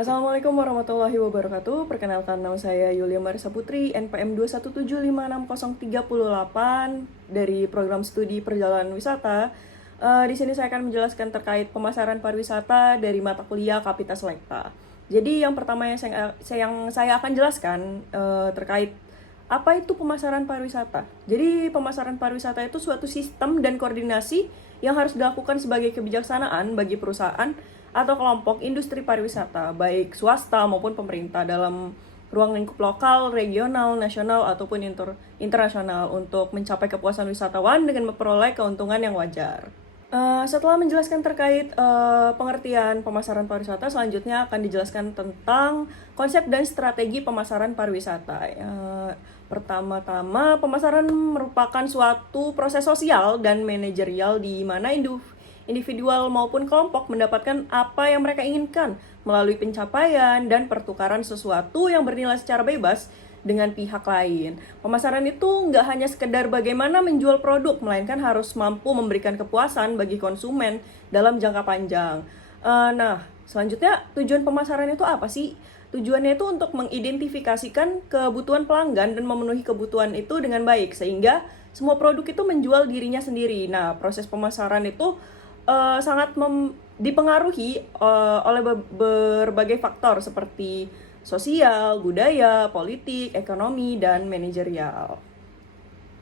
Assalamualaikum warahmatullahi wabarakatuh. Perkenalkan, nama saya Yulia Marisa Putri, NPM 2175608 dari Program Studi Perjalanan Wisata. Di sini saya akan menjelaskan terkait pemasaran pariwisata dari mata kuliah Kapita Selekta. Jadi yang pertama yang saya akan jelaskan terkait apa itu pemasaran pariwisata. Jadi pemasaran pariwisata itu suatu sistem dan koordinasi yang harus dilakukan sebagai kebijaksanaan bagi perusahaan atau kelompok industri pariwisata, baik swasta maupun pemerintah dalam ruang lingkup lokal, regional, nasional, ataupun internasional untuk mencapai kepuasan wisatawan dengan memperoleh keuntungan yang wajar. Setelah menjelaskan terkait pengertian pemasaran pariwisata, selanjutnya akan dijelaskan tentang konsep dan strategi pemasaran pariwisata. Pertama-tama, pemasaran merupakan suatu proses sosial dan manajerial di mana individual maupun kelompok mendapatkan apa yang mereka inginkan melalui pencapaian dan pertukaran sesuatu yang bernilai secara bebas dengan pihak lain. Pemasaran itu nggak hanya sekedar bagaimana menjual produk, melainkan harus mampu memberikan kepuasan bagi konsumen dalam jangka panjang. Nah, selanjutnya tujuan pemasaran itu apa sih? Tujuannya itu untuk mengidentifikasikan kebutuhan pelanggan dan memenuhi kebutuhan itu dengan baik, sehingga semua produk itu menjual dirinya sendiri. Nah, proses pemasaran itu sangat dipengaruhi oleh berbagai faktor seperti sosial, budaya, politik, ekonomi, dan manajerial.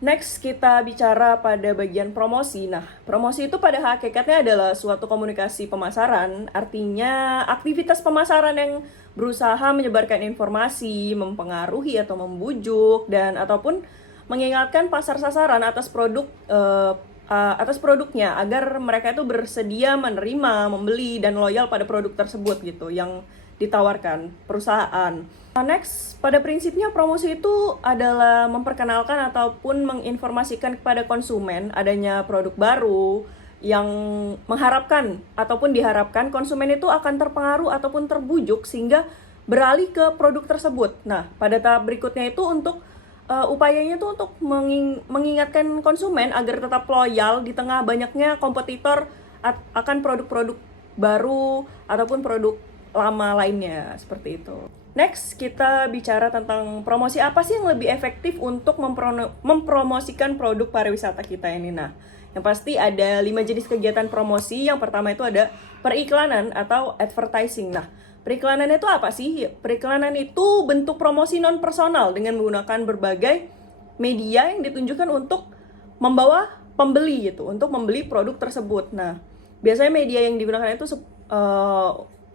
Next, kita bicara pada bagian promosi. Nah, promosi itu pada hakikatnya adalah suatu komunikasi pemasaran, artinya aktivitas pemasaran yang berusaha menyebarkan informasi, mempengaruhi atau membujuk, dan ataupun mengingatkan pasar sasaran atas produknya agar mereka itu bersedia menerima, membeli, dan loyal pada produk tersebut gitu yang ditawarkan perusahaan. Next, pada prinsipnya promosi itu adalah memperkenalkan ataupun menginformasikan kepada konsumen adanya produk baru yang mengharapkan ataupun diharapkan konsumen itu akan terpengaruh ataupun terbujuk sehingga beralih ke produk tersebut. Nah, pada tahap berikutnya itu untuk upayanya itu untuk mengingatkan konsumen agar tetap loyal di tengah banyaknya kompetitor akan produk-produk baru ataupun produk lama lainnya, seperti itu. Next, kita bicara tentang promosi apa sih yang lebih efektif untuk mempromosikan produk pariwisata kita ini. Nah, yang pasti ada 5 jenis kegiatan promosi. Yang pertama itu ada periklanan atau advertising. Nah, periklanan itu apa sih? Periklanan itu bentuk promosi non-personal dengan menggunakan berbagai media yang ditunjukkan untuk membawa pembeli gitu, untuk membeli produk tersebut. Nah, biasanya media yang digunakan itu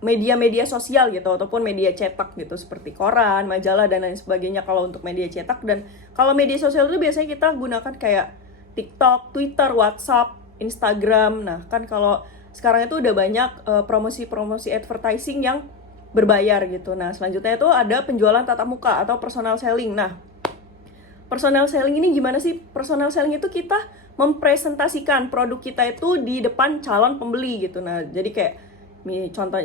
media-media sosial gitu ataupun media cetak gitu seperti koran, majalah dan lain sebagainya kalau untuk media cetak. Dan kalau media sosial itu biasanya kita gunakan kayak TikTok, Twitter, WhatsApp, Instagram. Nah, kan kalau sekarang itu udah banyak promosi-promosi advertising yang berbayar gitu. Nah, selanjutnya itu ada penjualan tatap muka atau personal selling. Nah, personal selling ini gimana sih? Personal selling itu kita mempresentasikan produk kita itu di depan calon pembeli gitu. Nah, jadi kayak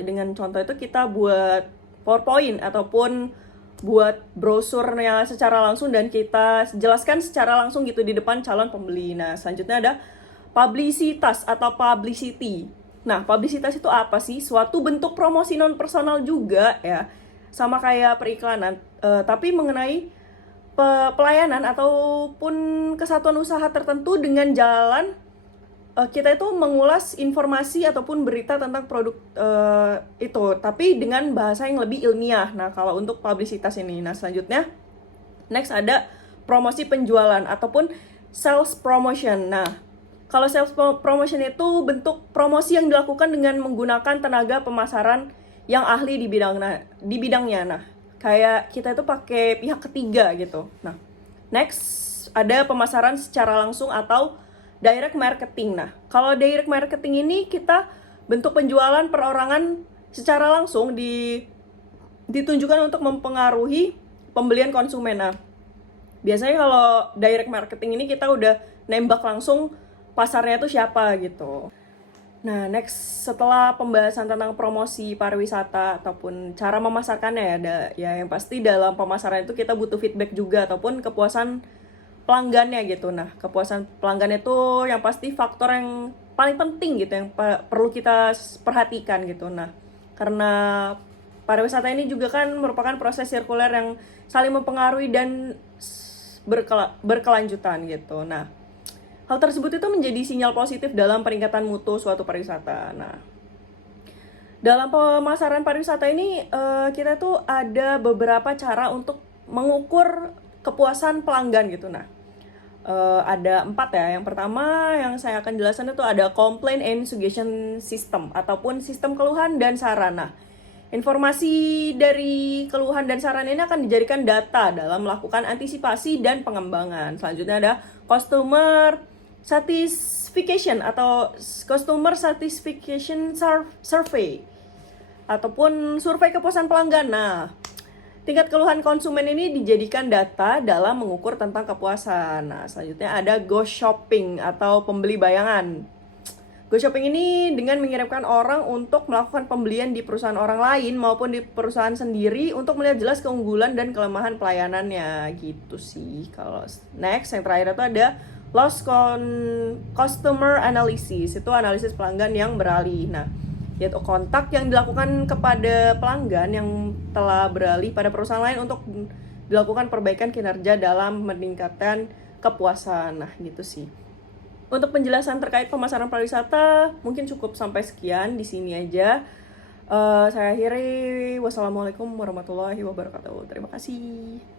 dengan contoh itu kita buat PowerPoint ataupun buat brosurnya secara langsung dan kita jelaskan secara langsung gitu di depan calon pembeli. Nah, selanjutnya ada publisitas atau publicity. Nah, publisitas itu apa sih? Suatu bentuk promosi non personal juga ya, sama kayak periklanan, tapi mengenai pelayanan ataupun kesatuan usaha tertentu dengan jalan kita itu mengulas informasi ataupun berita tentang produk itu, tapi dengan bahasa yang lebih ilmiah. Nah, kalau untuk publisitas ini. Nah, selanjutnya, next ada promosi penjualan ataupun sales promotion. Nah, kalau sales promotion itu bentuk promosi yang dilakukan dengan menggunakan tenaga pemasaran yang ahli di bidangnya. Nah, kayak kita itu pakai pihak ketiga gitu. Nah, next ada pemasaran secara langsung atau direct marketing. Nah, kalau direct marketing ini kita bentuk penjualan perorangan secara langsung ditunjukkan untuk mempengaruhi pembelian konsumen. Nah, biasanya kalau direct marketing ini kita udah nembak langsung pasarnya itu siapa gitu. Nah, next setelah pembahasan tentang promosi pariwisata ataupun cara memasarkannya ya yang pasti dalam pemasaran itu kita butuh feedback juga ataupun kepuasan pelanggannya gitu. Nah, kepuasan pelanggan itu yang pasti faktor yang paling penting gitu yang perlu kita perhatikan gitu. Nah, karena pariwisata ini juga kan merupakan proses sirkuler yang saling mempengaruhi dan berkelanjutan gitu. Nah, hal tersebut itu menjadi sinyal positif dalam peningkatan mutu suatu pariwisata. Nah, dalam pemasaran pariwisata ini kita tuh ada beberapa cara untuk mengukur kepuasan pelanggan gitu. Nah, ada 4 ya. Yang pertama yang saya akan jelaskan itu ada complaint and suggestion system ataupun sistem keluhan dan saran. Nah, informasi dari keluhan dan saran ini akan dijadikan data dalam melakukan antisipasi dan pengembangan. Selanjutnya ada customer satisfaction atau customer satisfaction survey ataupun survei kepuasan pelanggan. Nah, tingkat keluhan konsumen ini dijadikan data dalam mengukur tentang kepuasan. Nah, selanjutnya ada go shopping atau pembeli bayangan. Go shopping ini dengan mengirimkan orang untuk melakukan pembelian di perusahaan orang lain maupun di perusahaan sendiri untuk melihat jelas keunggulan dan kelemahan pelayanannya gitu sih. Kalau next yang terakhir itu ada lost customer analysis, itu analisis pelanggan yang beralih. Nah, yaitu kontak yang dilakukan kepada pelanggan yang telah beralih pada perusahaan lain untuk dilakukan perbaikan kinerja dalam meningkatkan kepuasan. Nah, gitu sih. Untuk penjelasan terkait pemasaran pariwisata mungkin cukup sampai sekian di sini aja. Saya akhiri. Wassalamualaikum warahmatullahi wabarakatuh. Terima kasih.